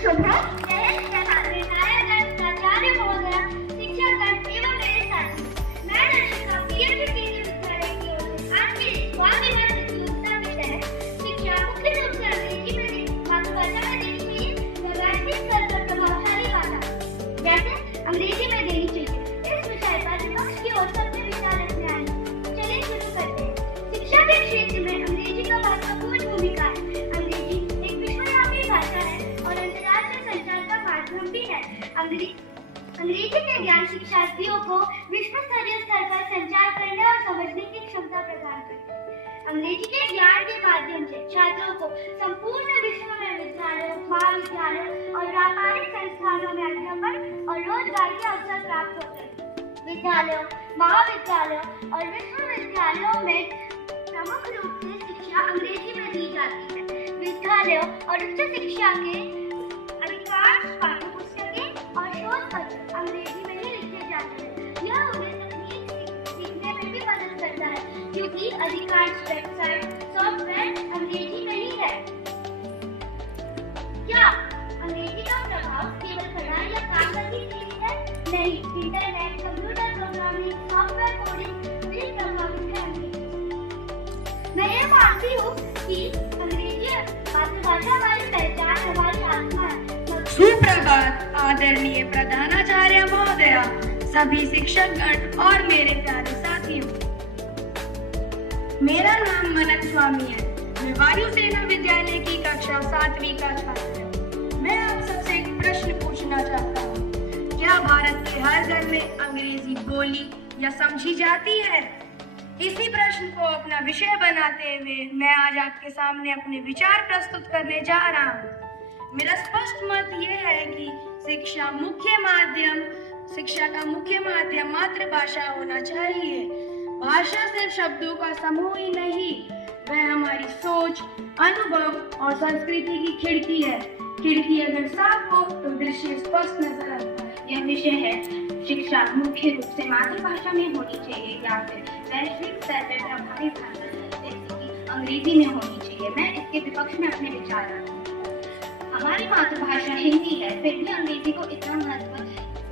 शुभ विधायक प्राचार्य महोदय, शिक्षकगण एवं मेरे साथी, मैं दर्शिका पीएमसी केंद्रीय विद्यालय की ओर से आज के इस वाद विवाद प्रतियोगिता में तहत शिक्षा मुख्य रूप से अंग्रेजी में मातृभाषा में देनी चाहिए या वैश्विक स्तर पर प्रभावशाली भाषा जैसे अंग्रेजी में देनी चाहिए। इस विषय पर विपक्ष की ओर से अपने विचार रखने आए। चलिए शुरू करते हैं। शिक्षा के क्षेत्र में अंग्रेजी का महत्वपूर्ण भूमिका है। अंग्रेजी एक विश्वव्यापी भाषा है और अंतर्राष्ट्रीय संचार का माध्यम भी है। अंग्रेजी के ज्ञान शिक्षार्थियों को विश्व स्तरीय स्तर पर संचार करने और समझने की क्षमता प्रदान करते हैं। अंग्रेजी के ज्ञान के माध्यम से छात्रों को संपूर्ण विश्व में विद्यालयों, महाविद्यालयों और व्यापारिक संस्थानों में अध्यापन और रोजगार के अवसर प्राप्त होते हैं। विद्यालयों, महाविद्यालयों और विश्वविद्यालयों में प्रमुख रूप से शिक्षा अंग्रेजी में दी जाती है। विद्यालयों और उच्च शिक्षा के अधिकांश पाठ्यपुस्तकें और शोध पत्र अंग्रेजी में ही लिखे जाते हैं। यह उन्हें तकनीक सीखने में भी मदद करता है क्योंकि अधिकांश वेबसाइट, सॉफ्टवेयर अंग्रेजी में ही है। क्या अंग्रेजी का प्रभाव केवल पढ़ाई या काम पर ही सीमित है? नहीं, internet, computer programming, software coding भी प्रभावित है अंग्रेजी। मैं ये मानती हूँ कि अंग्रेजी मातृभाषा हमारी पहचान, हमारी आत्मा है। सुप्रभात आदरणीय प्रधानाचार्य महोदया, सभी शिक्षकगण और मेरे प्यारे साथियों। मेरा नाम मनन स्वामी है। मैं वायुसेना विद्यालय की कक्षा 7वीं का छात्र हूँ। मैं आप सबसे एक प्रश्न पूछना चाहता हूँ। क्या भारत के हर घर में अंग्रेजी बोली या समझी जाती है? इसी प्रश्न को अपना विषय बनाते हुए मैं आज आपके सामने अपने विचार प्रस्तुत करने जा रहा हूँ। मेरा स्पष्ट मत यह है कि शिक्षा का मुख्य माध्यम मातृभाषा होना चाहिए। भाषा सिर्फ शब्दों का समूह ही नहीं, वह हमारी सोच, अनुभव और संस्कृति की खिड़की है। खिड़की अगर साफ हो तो दृश्य स्पष्ट नजर आता है। यह विषय है शिक्षा मुख्य रूप से मातृभाषा में होनी चाहिए या फिर वैश्विक स्तर पर प्रभावी भाषा जैसे कि अंग्रेजी में होनी चाहिए। मैं इसके विपक्ष में अपने विचार रखूंगी। हमारी मातृभाषा हिंदी है, फिर भी अंग्रेजी को इतना महत्व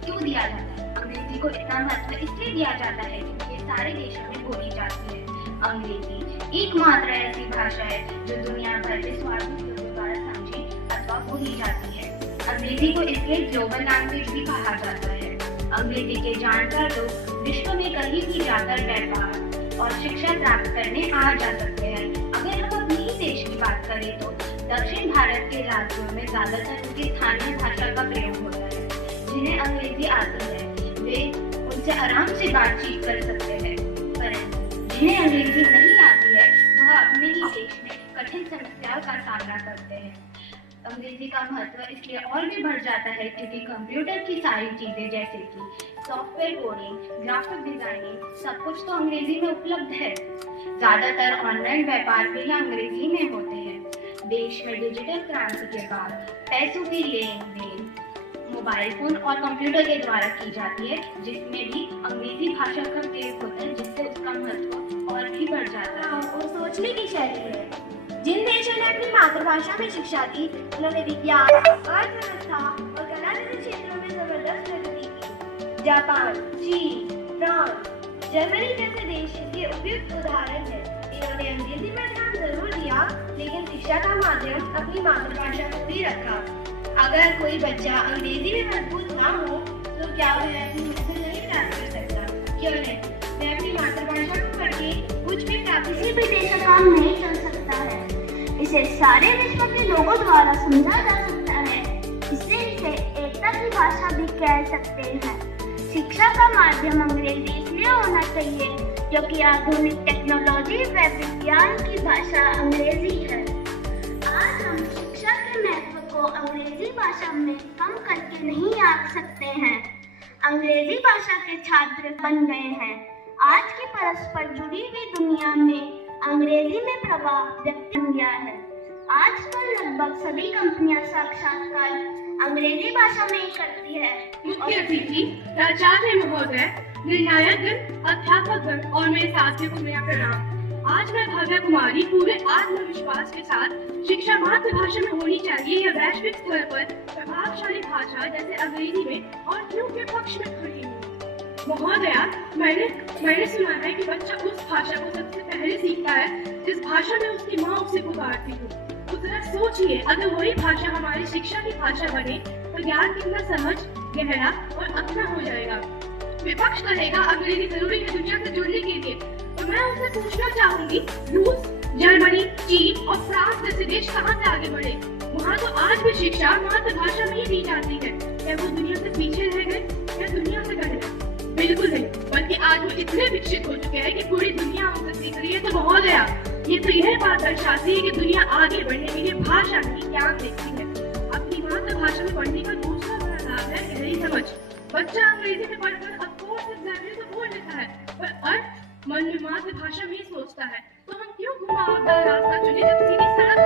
क्यों दिया जाता है? अंग्रेजी को इतना महत्व इसलिए दिया जाता है क्योंकि ये सारे देशों में बोली जाती है। अंग्रेजी एकमात्र ऐसी भाषा है जो दुनिया भर में स्वाभाविक लोगों द्वारा समझी अथवा बोली जाती है। अंग्रेजी को इसलिए ग्लोबल लैंग्वेज भी कहा जाता है। अंग्रेजी के जानकार लोग विश्व में कहीं भी जाकर व्यापार और शिक्षा प्राप्त करने आ जा सकते हैं। अगर हम अपने ही देश की बात करें तो दक्षिण भारत के राज्यों में ज्यादातर उनकी स्थानीय भाषा का प्रयोग होता है। जिन्हें अंग्रेजी आती है वे उनसे आराम से बातचीत कर सकते हैं, परंतु जिन्हें अंग्रेजी नहीं आती है वह अपने ही देश में कठिन समस्याओं का सामना करते हैं। अंग्रेजी का महत्व इसलिए और भी बढ़ जाता है क्योंकि कंप्यूटर की सारी चीजें जैसे कि सॉफ्टवेयर कोडिंग, ग्राफिक डिजाइनिंग सब कुछ तो अंग्रेजी में उपलब्ध है। ज्यादातर ऑनलाइन व्यापार भी अंग्रेजी में होते हैं। देश में डिजिटल क्रांति के बाद पैसों की लेन देन मोबाइल फोन और कंप्यूटर के द्वारा की जाती है, जिसमें भी अंग्रेजी भाषा का प्रयोग होता है, जिससे उसका महत्व और भी बढ़ जाता है। और सोचने की शैली है। जिन देशों ने अपनी मातृभाषा में शिक्षा दी उन्होंने विज्ञान, अर्थव्यवस्था और कला जैसे क्षेत्रों में जबरदस्त प्रगति की। जापान, चीन, फ्रांस, जर्मनी जैसे देश इसके उपयुक्त उदाहरण हैं। इन्होंने अंग्रेजी में ध्यान जरूर दिया लेकिन शिक्षा का माध्यम अपनी मातृभाषा को भी रखा। अगर कोई बच्चा अंग्रेजी में मजबूत ना हो तो क्या वह अपनी मंजिल नहीं प्राप्त कर सकता? क्यों नहीं? वह अपनी मातृभाषा को पढ़के कुछ भी प्राप्त किसी भी देश का काम नहीं चल सकता है। इसे सारे विश्व के लोगों द्वारा समझा जा सकता है। इससे इसे एकता की भाषा भी कह सकते हैं। शिक्षा का माध्यम अंग्रेजी इसलिए होना चाहिए क्योंकि आधुनिक टेक्नोलॉजी व विज्ञान की भाषा अंग्रेजी है। आज हम शिक्षा के महत्व को अंग्रेजी भाषा में कम करके नहीं आंक सकते हैं। अंग्रेजी भाषा के छात्र बन गए हैं। आज की परस्पर जुड़ी हुई दुनिया में अंग्रेजी में प्रभाव व्यक्त हो गया है। आजकल लगभग सभी कंपनियां साक्षात्कार अंग्रेजी भाषा में ही करती है। मुख्य अतिथि, प्राचार्य महोदय, विधायक, अध्यापक और मेरे साथियों को मेरा प्रणाम। आज मैं भव्या कुमारी पूरे आत्मविश्वास के साथ शिक्षा मातृभाषा में होनी चाहिए या वैश्विक स्तर पर प्रभावशाली भाषा जैसे अंग्रेजी में और क्यों के पक्ष में खड़ी हूँ। महोदया, मैंने सुना है कि बच्चा उस भाषा को सबसे पहले सीखता है जिस भाषा में उसकी माँ उसे पुकारती हो। तो जरा सोचिए, अगर वही भाषा हमारी शिक्षा की भाषा बने तो ज्ञान कितना सहज, गहरा और अपना हो जाएगा। विपक्ष कहेगा अंग्रेजी जरूरी है दुनिया से जुड़ने के लिए, तो मैं उनसे पूछना चाहूंगी, रूस, जर्मनी, चीन और फ्रांस जैसे देश कहाँ से आगे बढ़े? वहाँ तो आज भी शिक्षा मातृभाषा में ही दी जाती है। क्या वो दुनिया से पीछे रह गए या दुनिया से बढ़े? बिल्कुल नहीं, बल्कि आज वो इतने विकसित हो चुके हैं कि पूरी दुनिया उनसे सीख रही है। तो महोदया, ये तो यह बात दर्शाती है कि दुनिया आगे बढ़ने के लिए भाषा नहीं ज्ञान देखती है। अपनी मातृभाषा में पढ़ने का दूसरा बड़ा लाभ है गहरी समझ। बच्चा अंग्रेजी में पढ़कर अफकोर्स तो बोल लेता है, पर अर्थ मन में मातृभाषा में ही सोचता है। तो हम क्यों घुमावदार रास्ता चुने जब सीधी सड़क